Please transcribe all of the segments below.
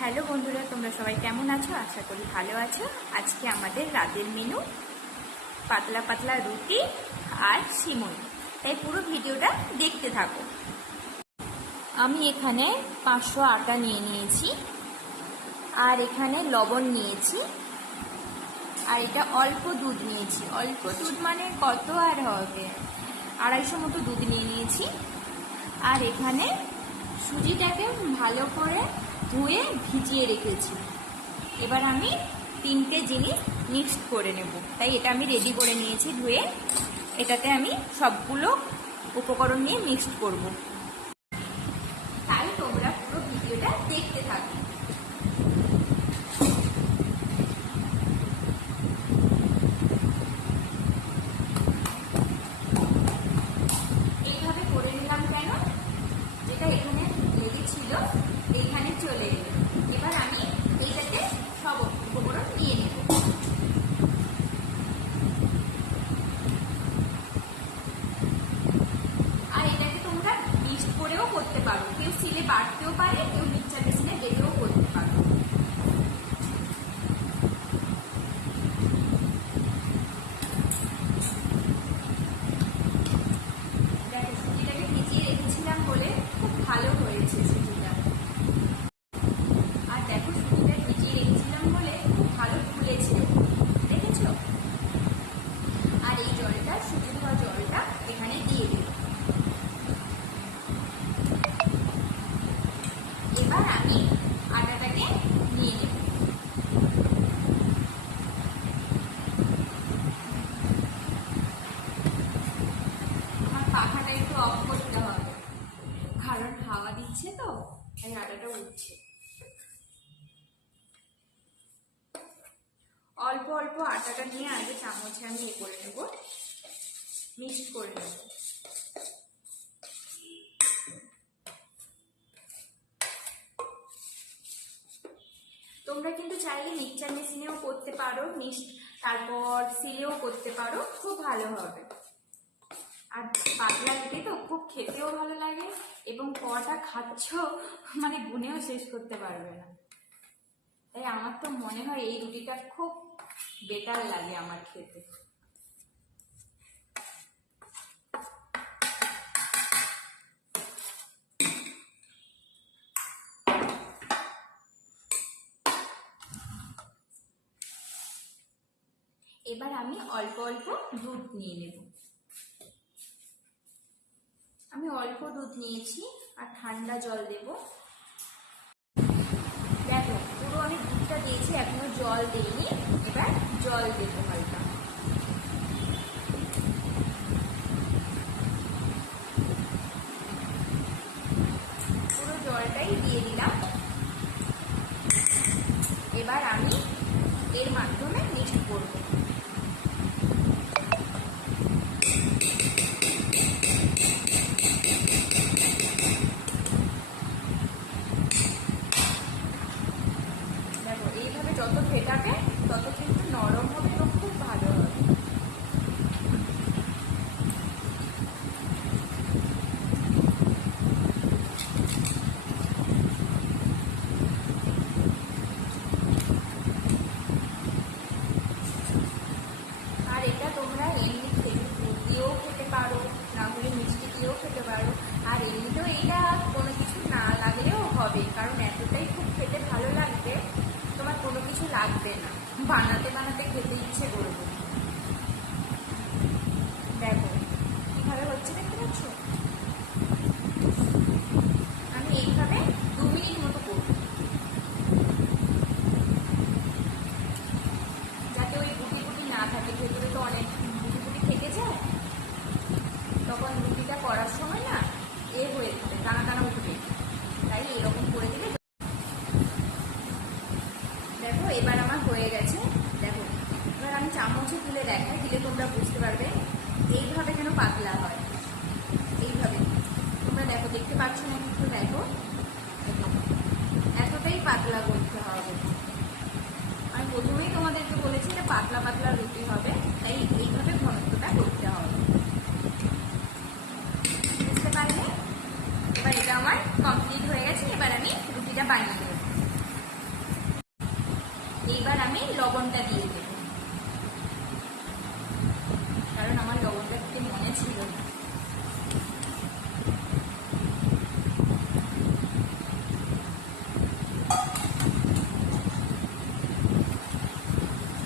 Hello বন্ধুরা, তোমরা সবাই কেমন আছো? আশা করি ভালো আছো। আজকে আমাদের রাতের মেনু পাতলা পাতলা রুটি আর সিমই। তাই পুরো ভিডিওটা দেখতে থাকো। আমি এখানে 500 আটা নিয়ে নিয়েছি, আর এখানে লবণ নিয়েছি, আর এটা অল্প দুধ নিয়েছি। অল্প দুধ মানে কত আর হবে, 250 মতো দুধ নিয়ে নিয়েছি। আর এখানে সুজিটাকে ভালো করে ধুয়ে ভিজিয়ে রেখেছি। এবার আমি 3টে জিনিস মিক্সড করে নেব, তাই এটা আমি রেডি করে নিয়েছি ধুয়ে। এটাতে আমি সবগুলো উপকরণ নিয়ে মিক্সড করব, তাই তোমরা পুরো ভিডিওটা দেখতে থাকো। এইভাবে করে নিলাম কেন, যেটা এখানে লেগেছিল এইখানে চলে এলো। এবার আমি এইটাতে সব উপকরণ নিয়ে নেব। আর এটাকে তোমরা মিক্সড করেও করতে পারো, কেউ সিলে বাটতেও পারে, কেউ মিক্সচার মেশিনে বেটেও করতে পারো। সুজিটাকে ভিজিয়ে রেখেছিলাম বলে খুব ভালো হয়েছে সুজিটা। আর দেখো, সুজিটা ভিজিয়ে রেখেছিলাম বলে খুব ভালো ফুলেছে, দেখেছো? আর এই জলটা, সুজি ধোয়া জলটা এখানে দিয়ে দেব। এবার আমি আটাটাকে নিয়ে নেব। আমার পাখাটা একটু অফ করতে হবে, কারণ হাওয়া দিচ্ছে তো, তাই আটাটা উঠছে। অল্প অল্প আটাটা নিয়ে আগে চামচে আমি করে নেব, মিক্সড করে নেব। তোমরা কিন্তু চাইলে মিক্সচার মেশিনেও করতে পারো, তারপর সিলেও করতে পারো, খুব ভালো হবে। আর পাতলা রুটি তো খুব খেতেও ভালো লাগে, এবং কটা খাচ্ছ মানে গুনেও শেষ করতে পারবে না। তাই আমার তো মনে হয় এই রুটিটা খুব বেটার লাগে আমার খেতে। এবার আমি অল্প অল্প দুধ নিয়ে নেব। আমি অল্প দুধ নিয়েছি, আর ঠান্ডা জল দেব। দেখো, পুরো আমি দুধটা দিয়েছি, এখনো জল দিইনি। এবার জল দেবো হালকা। পুরো জলটাই দিয়ে দিলাম। এবার আমি এর মাধ্যমে মিক্সড করব। দেখো, এইভাবে যত ফেটাবে তত কিন্তু নরম হবে এবং খুব ভালো হবে। আর এটা তোমরা এমনি দুধ দিয়েও খেতে পারো, না হলে মিষ্টি দিয়েও খেতে পারো। আর এমনিতেও এটা কোনো কিছু না লাগলেও হবে, কারণ এতটাই খুব খেতে ভালো লাগবে, তোমার কোনো কিছু লাগবে না, বানাতে বানাতে খেতে ইচ্ছে করবে। দেখো কিভাবে হচ্ছে, দেখতে পাচ্ছ? আমি এইভাবে 2 মিনিট মতো করব, যাতে ওই গুটি গুটি না থাকে। ভেতরে তো অনেক গুটি গুটি থেকে যায়, তখন রুটিটা করার সময় না হয়ে থাকে, টানা টানা উঠবে। তাই এরকম করে দিলে। দেখো, এবার আমার হয়ে গেছে। দেখো, এবার আমি চামচে তুলে দেখাই, দিলে তোমরা বুঝতে পারবে এইভাবে যেন পাতলা হয়। এইভাবে তোমরা দেখো, দেখতে পাচ্ছ না? একটু দেখো, এতটাই পাতলা করতে হবে। আমি প্রথমেই তোমাদেরকে বলেছি যে পাতলা পাতলা রুটি হবে, তাই এইভাবে ঘনত্বটা করতে হবে, বুঝতে পারলে? এবার এটা আমার কমপ্লিট হয়ে গেছে। এবার আমি রুটিটা বানিয়ে নেব। এইবার আমি লবণটা দিয়ে দেব, কারণ আমার লবণটা দিতে মনে ছিল না।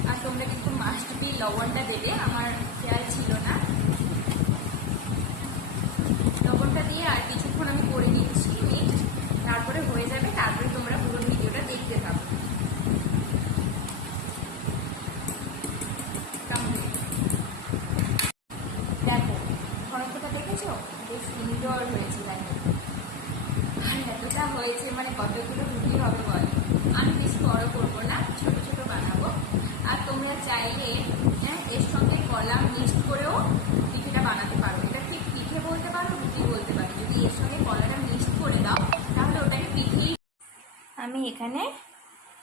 আর তোমরা কিন্তু মাস্ট বি লবণটা দেবে, আমার খেয়াল ছিল না। লবণটা দিয়ে আর কিছুক্ষণ আমি করে নিচ্ছি, তারপরে হয়ে যাবে। তারপরে তোমরা পুরো ভিডিওটা দেখতে থাকো। দেখো ঘনত্বটা দেখেছো, বেশ সুন্দর হয়েছে। দেখো আর এতটা হয়েছে, মানে কতগুলো রুটি হবে বল। আমি বেশি বড় করবো না, ছোট ছোট বানাবো। আর তোমরা চাইলে এর সঙ্গে কলা মিক্সড করেও পিঠেটা বানাতে পারো। এটা ঠিক পিঠে বলতে পারো, রুটি বলতে পারো। যদি এর সঙ্গে কলাটা মিক্সড করে দাও তাহলে ওটাকে পিঠেই। আমি এখানে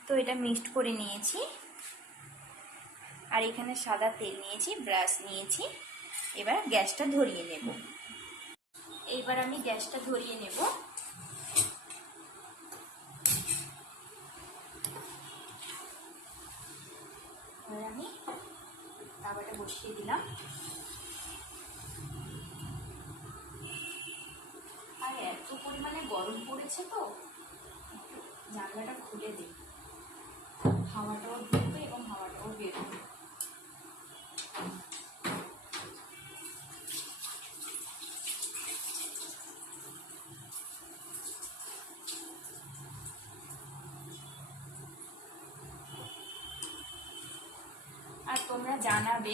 তো এটা মিক্সড করে নিয়েছি, আর এখানে সাদা তেল নিয়েছি, ব্রাশ নিয়েছি। এবার গ্যাসটা ধরিয়ে নেব। এইবার আমি গ্যাসটা ধরিয়ে নেব। এবার আমি তাওয়াটা বসিয়ে দিলাম। আর এত পরিমাণে গরম পড়েছে তো, জানলাটা খুলে দিই, হাওয়াটাও ঢুকবে এবং হাওয়াটাও বেরোবে। আর তোমরা জানাবে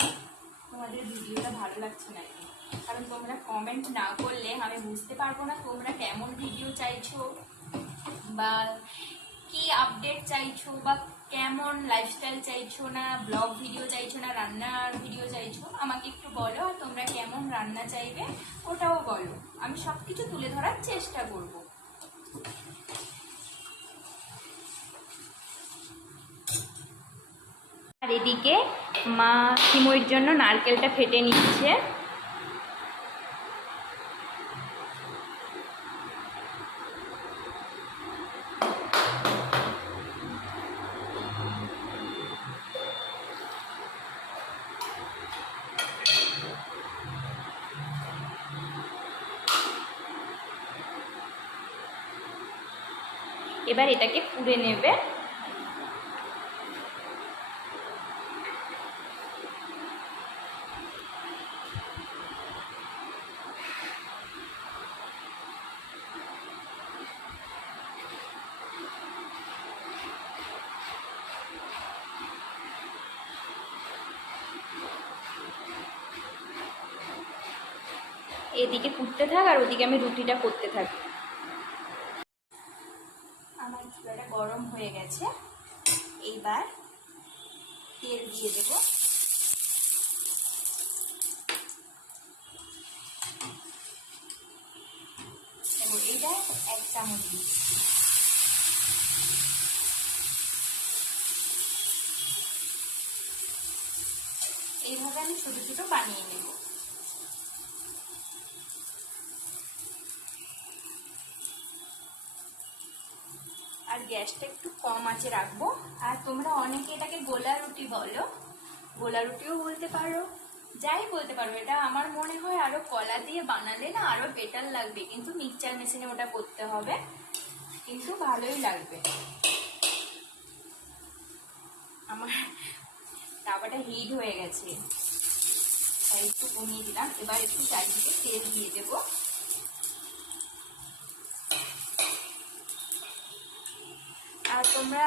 তোমাদের ভিডিওটা ভালো লাগছে নাকি, কারণ তোমরা কমেন্ট না করলে আমি বুঝতে পারবো না তোমরা কেমন ভিডিও চাইছো, বা কি আপডেট চাইছো, বা কেমন লাইফস্টাইল চাইছো, না ব্লগ ভিডিও চাইছো, না রান্নার ভিডিও চাইছো। আমাকে একটু বলো। আর তোমরা কেমন রান্না চাইবে ওটাও বলো, আমি সবকিছু তুলে ধরার চেষ্টা করব। আর এদিকে মা সিমইয়ের জন্য নারকেলটা ফেটে নিচ্ছে। এবার এটাকে পুড়ে নেবে। এদিকে ফুটতে থাক আর ওদিকে আমি রুটিটা করতে থাকি। আমার চুলাটা গরম হয়ে গেছে, এইবার তেল দিয়ে দেব। দেখো এইটা 1 চামচ দিচ্ছি। এইভাবে আমি ছোট ছোট বানিয়ে নেব। আর গ্যাসটা একটু কম আঁচে রাখবো। আর তোমরা অনেকে এটাকে গোলা রুটি বলো, গোলা রুটিও বলতে পারো, যাই বলতে পারো। এটা আমার মনে হয় আরো কলা দিয়ে বানালে না আরো বেটার লাগবে, কিন্তু মিক্সচার মেশিনে ওটা করতে হবে, কিন্তু ভালোই লাগবে। আমার তাওয়াটা হিট হয়ে গেছে, তাই একটু কমিয়ে দিলাম। এবার একটু চারিদিকে তেল দিয়ে দেবো। আর তোমরা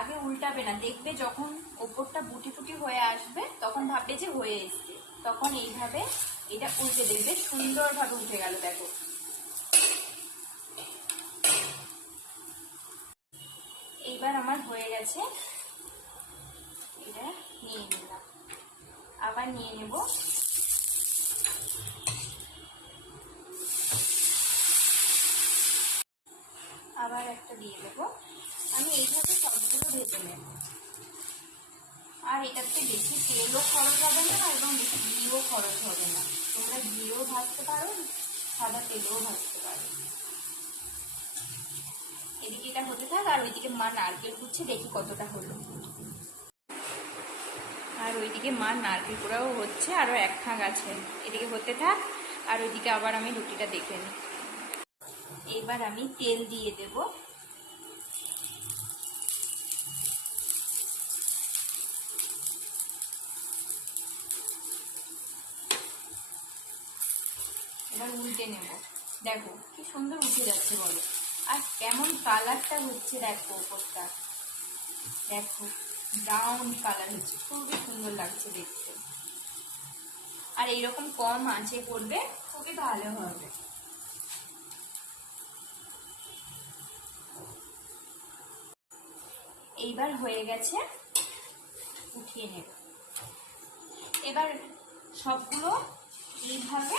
আগে উল্টাবে না, দেখবে যখন ওপরটা বুটি ফুটি হয়ে আসবে তখন ভাববে যে হয়ে এসছে, তখন এইভাবে এটা উল্টে দেখবে সুন্দরভাবে উঠে গেল। দেখো এইবার আমার হয়ে গেছে, এটা নিয়ে নিলাম। আবার নিয়ে নেব। আবার একটা দিয়ে দেবো। আমি এইভাবে সবগুলো ভেজে নেব। আর এটাতে বেশি তেলও খরচ হবে না এবং বেশি ঘিও খরচ হবে না। তোমরা ঘিও ভাজতে পারো, সাদা তেলও ভাজতে পারো। এদিকে এটা হতে থাক, আর ওইদিকে মা নারকেল কুচ্ছে, দেখি কতটা হলো। আর ওইদিকে মা নারকেল কুড়াও হচ্ছে, আরও এক থাক আছে, এদিকে হতে থাক। আর ওইদিকে আবার আমি রুটিটা দেখে নিই। এইবার আমি তেল দিয়ে দেব। এবার উল্টে নেব। দেখো কি সুন্দর উঠে যাচ্ছে বলো, আর কেমন কালারটা হচ্ছে দেখো, উপরটা দেখো ব্রাউন কালার হচ্ছে, খুবই সুন্দর লাগছে দেখতে। আর এইরকম কম আঁচে করবে, খুবই ভালো হবে। এইবার হয়ে গেছে, উঠিয়ে নেব। এবার সবগুলো এইভাবে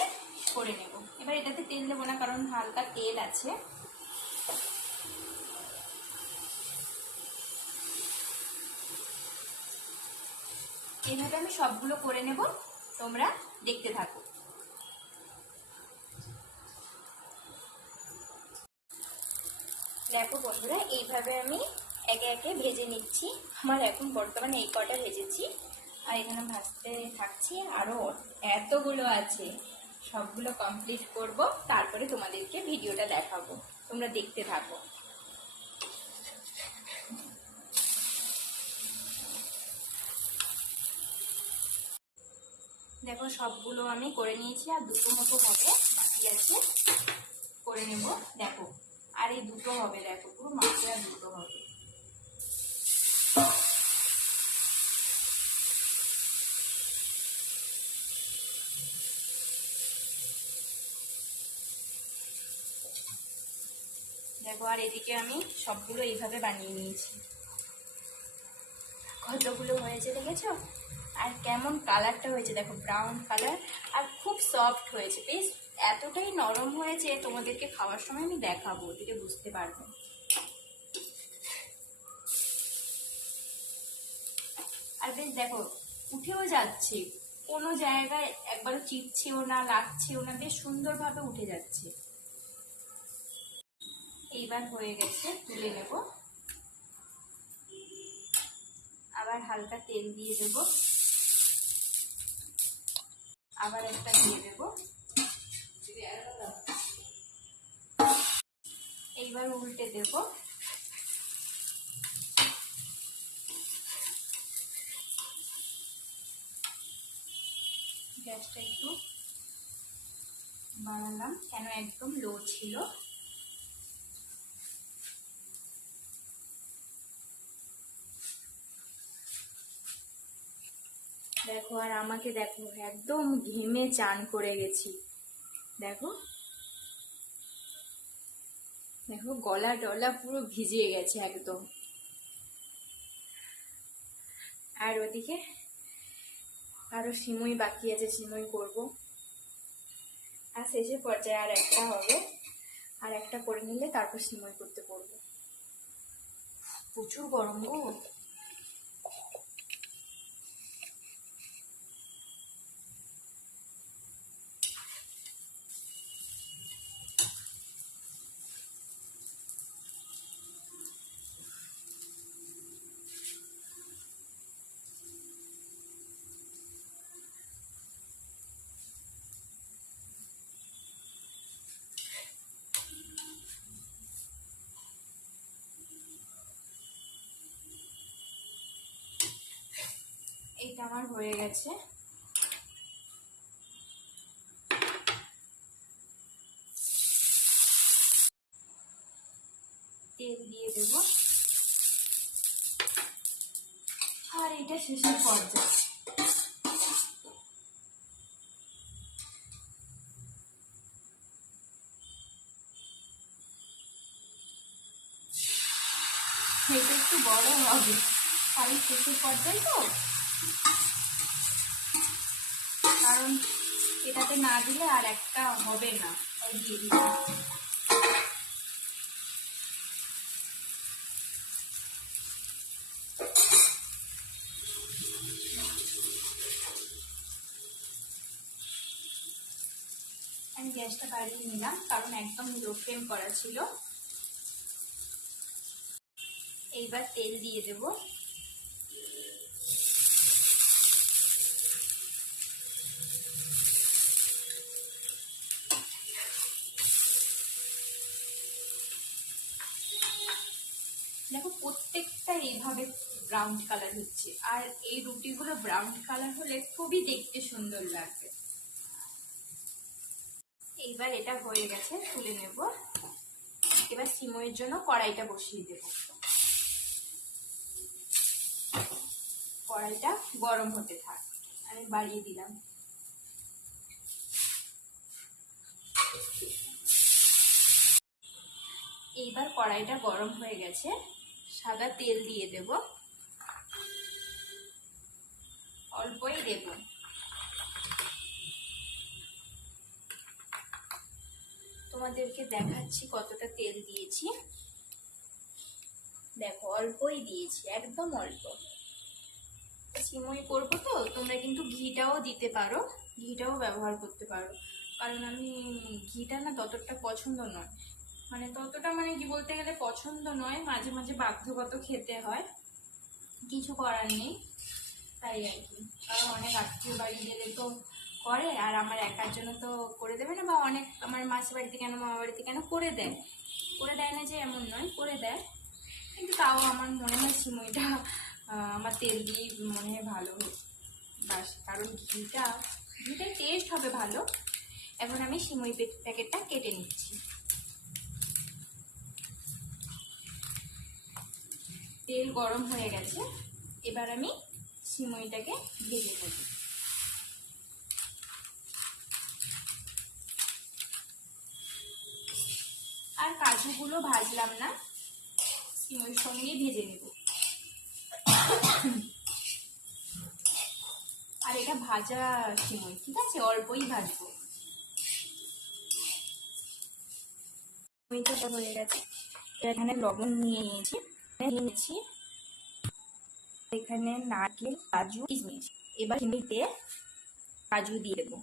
করে নেব। এবার এটাতে তেল দেবো না, কারণ হালকা তেল আছে। এইভাবে আমি সবগুলো করে নেব, তোমরা দেখতে থাকো। দেখো বন্ধুরা, এইভাবে আমি একে একে ভেজে নিচ্ছি। আমার এখন বর্তমানে এই কটা ভেজেছি, আর এখানে ভাজতে থাকছি। আরো এতগুলো আছে, সবগুলো কমপ্লিট করব, তারপরে তোমাদেরকে ভিডিওটা দেখাবো, তোমরা দেখতে থাকো। দেখো সবগুলো আমি করে নিয়েছি, আর দুটো মতো হবে, বাকি আছে, করে নেব। দেখো আর এই দুটো হবে, দেখো পুরো মাত্রা দুটো হবে। দেখো আর এদিকে আমি সবগুলো এইভাবে বানিয়ে নিয়েছি। কতগুলো হয়েছে দেখেছো, আর কেমন কালারটা হয়েছে দেখো, ব্রাউন কালার, আর খুব সফট হয়েছে, বেশ এতটাই নরম হয়েছে, তোমাদেরকে খাওয়ার সময় আমি দেখাবো, ওদিকে বুঝতে পারবে। আর বেশ দেখো উঠেও যাচ্ছে, কোনো জায়গায় একবারও চিপছেও না, লাগছেও না, বেশ সুন্দরভাবে উঠে যাচ্ছে। এইবার হয়ে গেছে, তুলে নেব। আবার হালকা তেল দিয়ে দেব, আবার একটা দিয়ে দেব। এইবার উল্টে দেব। গ্যাসটা একটু বাড়ালাম, কেন একদম লো ছিল। দেখো আর আমাকে দেখো, একদম ঘেমে চান করে গেছি। দেখো দেখো গলা টলা পুরো ভিজে গেছে একদম। আর ওদিকে আরো সিমুই বাকি আছে, সিমুই করব। আর শেষের পর্যায়ে আর একটা হবে, আর একটা করে নিলে তারপর সিমুই করতে পারবো। প্রচুর গরম গো। এইটা আমার হয়ে গেছে। তেল দিয়ে দেব, আর এটা শেষের পর্যায়ে। এটা একটু বড় হবে, কারণ শেষের পর্যায়ে তো, কারণ এটাতে না দিলে আর একটা হবে না, তাই দিয়ে দিলাম। আমি গ্যাসটা বাড়িয়ে নিলাম, কারণ একদম লো ফ্লেম করা ছিল। এইবার তেল দিয়ে দেব। দেখো প্রত্যেকটা এইভাবে ব্রাউন কালার হচ্ছে, আর এই রুটিগুলো ব্রাউন কালার হলে খুবই দেখতে সুন্দর লাগবে। এইবার এটা হয়ে গেছে, তুলে নেব। এবার সিমইয়ের জন্য কড়াইটা বসিয়ে দেব। কড়াইটা গরম হতে থাক, আমি বাড়িয়ে দিলাম। এইবার কড়াইটা গরম হয়ে গেছে, সাদা তেল দিয়ে দেব। অল্পই দেব। তোমাদেরকে দেখাচ্ছি কতটা তেল দিয়েছি। দেখো অল্পই দিয়েছি, একদম অল্প। সিমই করবো তো, তোমরা কিন্তু ঘিটাও দিতে পারো, ঘিটাও ব্যবহার করতে পারো। কারণ আমি ঘিটা না ততটা পছন্দ নয়, মানে ততটা মানে কি বলতে গেলে পছন্দ নয়, মাঝে মাঝে বাধ্যগত খেতে হয়, কিছু করার নেই, তাই আর কি। কারণ অনেক আত্মীয় বাড়ি গেলে তো করে, আর আমার একার জন্য তো করে দেবে না, বা অনেক আমার মাসির বাড়িতে কেন মামা বাড়িতে কেন করে দেয় না যে এমন নয়, করে দেয়। কিন্তু তাও আমার মনে হয় সিমইটা আমার তেল দিয়ে মনে হয় ভালো বাস, কারণ ঘিটার টেস্ট হবে ভালো। এখন আমি সিমই প্যাকেটটা কেটে নিচ্ছি। তেল গরম হয়ে গেছে, এবার আমি সিমইটাকে ভেজে নেব। আর কাজুগুলো ভাজলাম না, সিমইয়ের সঙ্গেই ভেজে নেব। আর এটা ভাজা সিমই, ঠিক আছে, অল্পই ভাজবো। সিমইটা হয়ে গেছে, এখানে লবণ নিয়ে নিয়েছি, এখানে নারকেল, কাজু, কিশমিশ। এবার সিমইতে কাজু দিয়ে দেবো।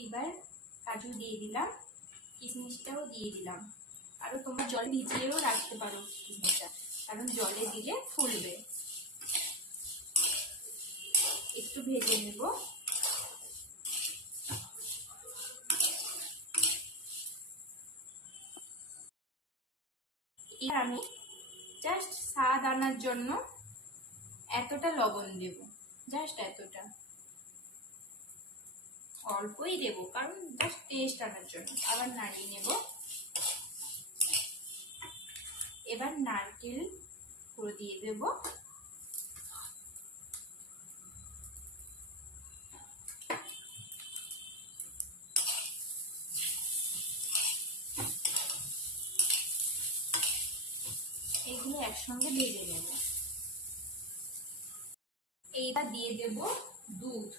এইবার কাজু দিয়ে দিলাম, কিশমিশটাও দিয়ে দিলাম। আরো তোমরা জল ভিজিয়েও রাখতে পারো কিশমিশটা, কারণ জলে দিলে ফুলবে। একটু ভেজে নেব। এবার আমি জাস্ট স্বাদ আনার জন্য এতটা লবণ দেব, জাস্ট এতটা, অল্পই দেব, কারণ জাস্ট টেস্ট আনার জন্য। আবার নাড়িয়ে নেব। এবার নারকেল পুরো দিয়ে দেব। এইগুলো একসঙ্গে ভেজে নেব। এইবার দিয়ে দেব দুধ।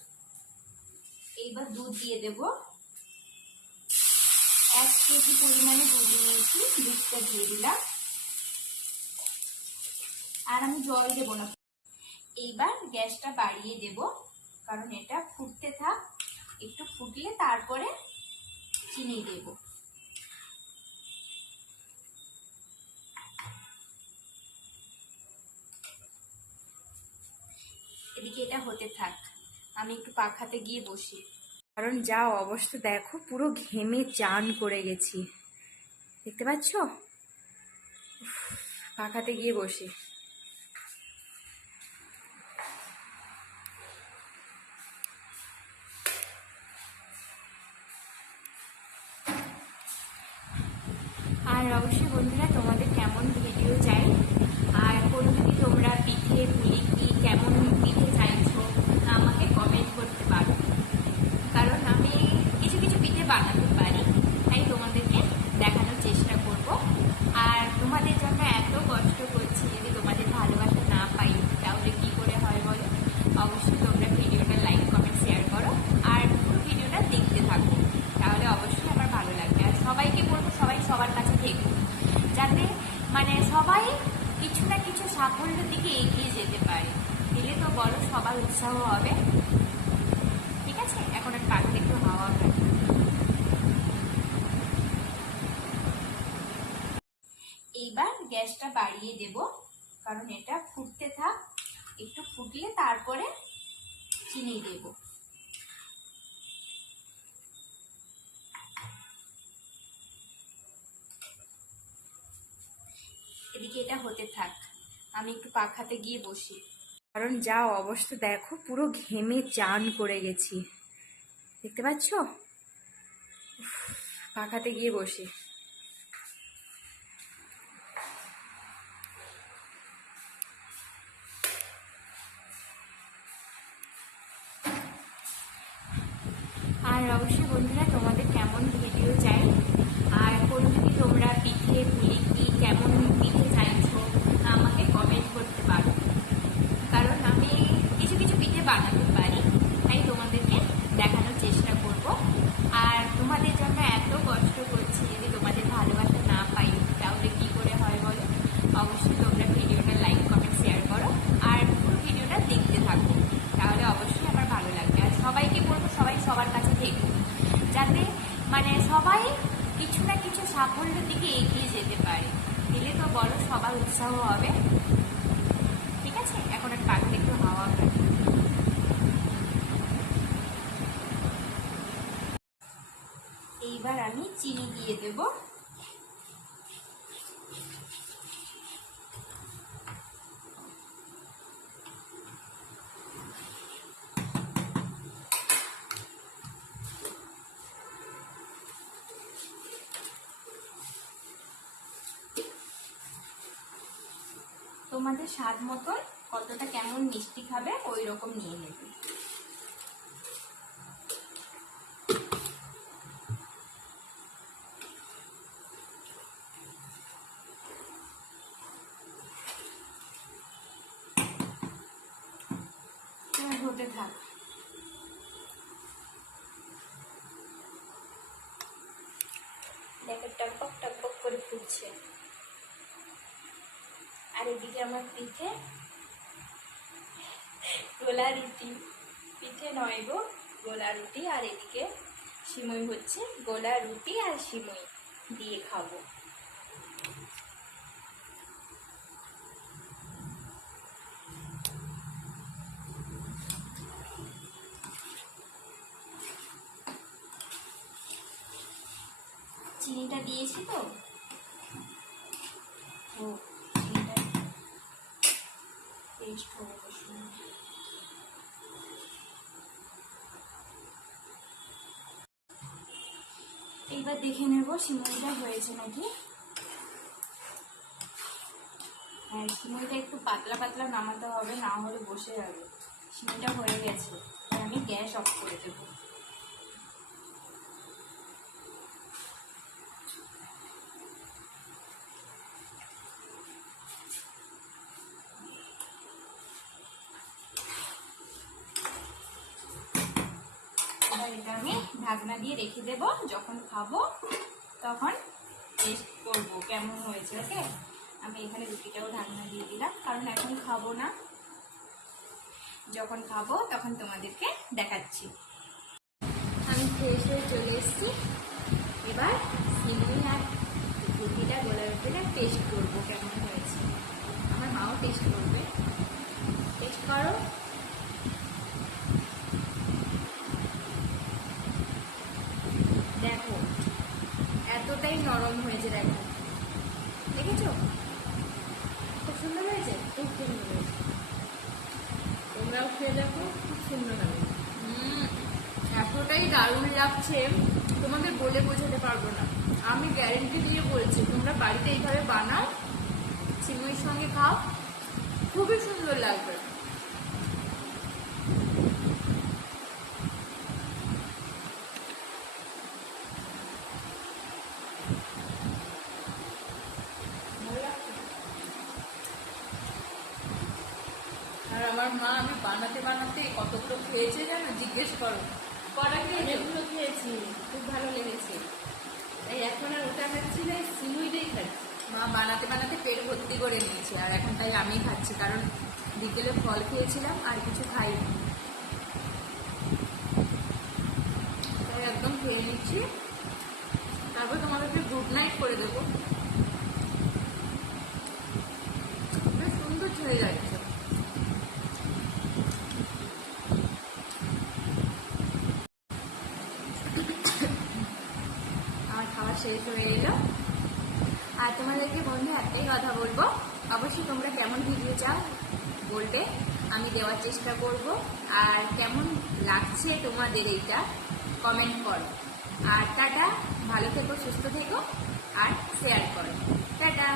এইবার দুধ দিয়ে দেব। 1 কেজি পরিমাণে দুধ নিয়েছি, দুধটা দিয়ে দিলাম। আর আমি জল দেব না। এইবার গ্যাসটা বাড়িয়ে দেব, কারণ এটা ফুটতে থাক, একটু ফুটলে তারপরে চিনি দেব। এদিকে এটা হতে থাক, আমি একটু পাখাতে গিয়ে বসি, কারণ যা অবস্থা দেখো, পুরো ঘেমে চান করে গেছি, দেখতে পাচ্ছ। পাখাতে গিয়ে বসি। আর অবশ্যই বন্ধুরা, তোমাদের কেমন ভিডিও চাই, আর কোন যদি তোমরা পিঠে পুলি কি কেমন পিঠে চাইছো আমাকে কমেন্ট করতে পারো, কারণ আমি কিছু কিছু পিঠে বানাতে পারি, তাই তোমাদেরকে দেখানোর চেষ্টা করব। আর তোমাদের জন্য এত কষ্ট করছি, যদি তোমাদের ভালোবাসা না পাই তাহলে কি করে হয় বলো। অবশ্যই তোমরা ভিডিওটা লাইক কমেন্ট শেয়ার করো, আর পুরো ভিডিওটা দেখতে থাকো, তাহলে অবশ্যই আমার ভালো লাগবে। আর সবাইকে বলবো, সবাই সবার কাছে থেকো, যাতে মানে সবাই কিছু না কিছু সাফল্যের দিকে এগিয়ে যেতে পারে, দিলে তো বলো সবার উৎসাহ হবে। ঠিক আছে, এখন এক পাখিতে একটু হাওয়া বাড়িয়ে দেব, কারণ এটা ফুটতে থাক, একটু ফুটলে তারপরে চিনি দেব। এদিকে এটা হতে থাক, আমি একটু পাখাতে গিয়ে বসি, কারণ যা অবস্থা দেখো, পুরো ঘেমে চান করে গেছি, দেখতে পাচ্ছ? পাখাতে গিয়ে বসি। আর অবশ্যই বন্ধুরা, তোমাদের কেমন ভিডিও চাই, আর কোন যদি তোমরা পিঠে পুলি কি কেমন পিঠে চাইছো আমাকে কমেন্ট করতে পারো, কারণ আমি কিছু কিছু পিঠে বানাতে পারি, তাই তোমাদেরকে দেখানোর চেষ্টা করব। আর তোমাদের জন্য এত কষ্ট করছি, যদি তোমাদের ভালোবাসা না পাই তাহলে কি করে হয় বলো? অবশ্যই তোমরা ভিডিওটা লাইক কমেন্ট শেয়ার করো, আর পুরো ভিডিওটা দেখতে থাকো, তাহলে অবশ্যই আমার ভালো লাগবে। আর সবাইকে বলবো, সবাই সবার কাছে দেখো, যাতে মানে সবাই কিছু না কিছু সাফল্যের দিকে এগিয়ে যেতে পারে, দিলে তো বড় সবার উৎসাহ হবে। ঠিক আছে, এখন এক পাখি একটু হাওয়া খাই। এইবার আমি চিনি দিয়ে দেব। তোমাদের স্বাদ মতন কতটা কেমন মিষ্টি খাবে ওই রকম নিয়ে নেবে। হতে থাক, দেখো টকবক টকবক করে ফুটছে। আর এদিকে আমার পিঠে গোলা রুটি, পিঠে নয় গো, গোলা রুটি। আর এদিকে সিমই হচ্ছে, গোলা রুটি আর সিমই দিয়ে খাবো। চিনিটা দিয়েছি তো, চিনিটা টেস্ট হবে বেশ। এইবার দেখে নেব সিমইটা হয়েছে নাকি। হ্যাঁ, সিমইটা একটু পাতলা পাতলা নামাতে হবে, না হলে বসে যাবে। সিমইটা হয়ে গেছে, আর আমি গ্যাস অফ করে দেবো। এটা আমি ঢাকনা দিয়ে রেখে দেব, যখন খাবো তখন টেস্ট করবো কেমন হয়েছে। ওকে, আমি এখানে রুটিটাও ঢাকনা দিয়ে দিলাম, কারণ এখন খাবো না, যখন খাবো তখন তোমাদেরকে দেখাচ্ছি। আমি ফ্রেশ হয়ে চলে এসেছি, এবার সিমই আর রুটিটা গোলা রুটিটা টেস্ট করবো কেমন হয়েছে। আমার মাও টেস্ট করবে, টেস্ট করো। দেখো এতটাই নরম হয়েছে, দেখো, দেখেছো? খুব সুন্দর হয়েছে, খুব সুন্দর হয়েছে। তোমরাও খেয়ে দেখো, খুব সুন্দর হবে। এতটাই দারুণ লাগছে, তোমাদের বলে বোঝাতে পারবো না। আমি গ্যারেন্টি দিয়ে বলছি, তোমরা বাড়িতে এইভাবে বানাও, সিমইয়ের সঙ্গে খাও, খুবই সুন্দর লাগবে। আর আমার মা আমি বানাতে বানাতে কতগুলো খেয়েছে জানো, জিজ্ঞেস করো। কটা খেয়েছে? এগুলো খেয়েছি, খুব ভালো লেগেছে, তাই এখন আর ওটা খাচ্ছি না, সিমইটাই খাচ্ছি। মা বানাতে বানাতে পেট ভর্তি করে নিয়েছে, আর এখন তাই আমি খাচ্ছি, কারণ বিকেলে ফল খেয়েছিলাম আর কিছু খাইনি, তাই একদম খেয়ে নিচ্ছি। তারপর তোমাদেরকে গুড নাইট করে দেবো। হয়ে যাচ্ছে। আমার খাওয়া শেষ হয়ে এলো। আর তোমাদেরকে বন্ধু একটাই কথা বলবো, অবশ্যই তোমরা কেমন ভিডিও চাও বলবে, আমি দেওয়ার চেষ্টা করব। আর কেমন লাগছে তোমাদের এইটা কমেন্ট করো। আর টাটা, ভালো থেকো, সুস্থ থেকো, আর শেয়ার করো। টাটা।